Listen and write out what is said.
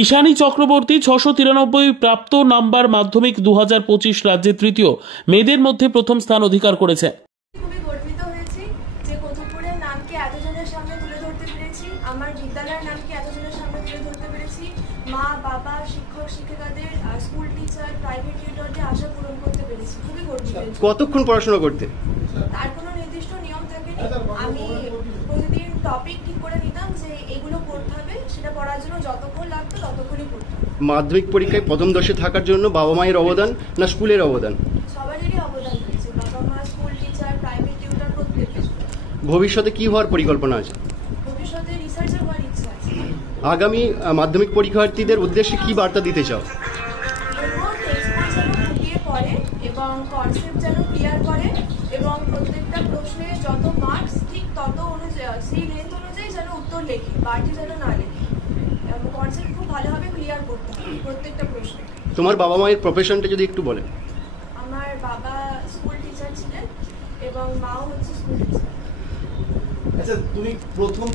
ঈশানী চক্রবর্তী 693 প্রাপ্ত নাম্বার মাধ্যমিক 2025 রাজ্যে তৃতীয়, মেয়েদের মধ্যে প্রথম স্থান অধিকার করেছে। খুবই গর্বিত হয়েছি যে কতুপুরের নামকে এতজনের সামনে তুলে ধরতে পেরেছি, আমার বিদ্যালয়ের নামকে এতজনের সামনে তুলে ধরতে পেরেছি। মা বাবা, শিক্ষক শিক্ষিকাদের, স্কুল টিচার, প্রাইভেট টিউটরদের আশা পূরণ করতে পেরেছি। খুবই গর্বিত। কতক্ষণ পড়াশোনা করতে? তার কোনো নির্দিষ্ট নিয়ম থাকেনি, আমি প্রতিদিন টপিক ঠিক করে নিতাম যে এগুলো পড়তে হবে, সেটা পড়ার জন্য যতক্ষণ লাগতো ততক্ষণই পড়তাম। মাধ্যমিক পরীক্ষায় প্রথম দশে থাকার জন্য বাবা মায়ের অবদান না স্কুলের অবদান? সবারই অবদান রয়েছে, বাবা মা, স্কুল টিচার, প্রাইভেট টিউটর, প্রত্যেকে। ভবিষ্যতে কি হওয়ার পরিকল্পনা আছে? ভবিষ্যতে রিসার্চার হওয়ার ইচ্ছা আছে। আগামী মাধ্যমিক পরীক্ষার্থীদের উদ্দেশ্যে কি বার্তা দিতে চাও? পড়ে এবং কনসেপ্ট যেন ক্লিয়ার করে এবং প্রত্যেকটা প্রশ্নে যত মার্কস ঠিক তত অনুযায়ী সেই লেন্থ অনুযায়ী যেন উত্তর লেখে, বাড়তি যেন না লেখে। কনসেপ্ট খুব ভালোভাবে ক্লিয়ার করতে হবে প্রত্যেকটা প্রশ্নে। তোমার বাবা মায়ের প্রফেশনটা যদি একটু বলেন। আমার বাবা স্কুল টিচার ছিলেন এবং মাও হচ্ছে স্কুল টিচার। আচ্ছা, তুমি প্রথম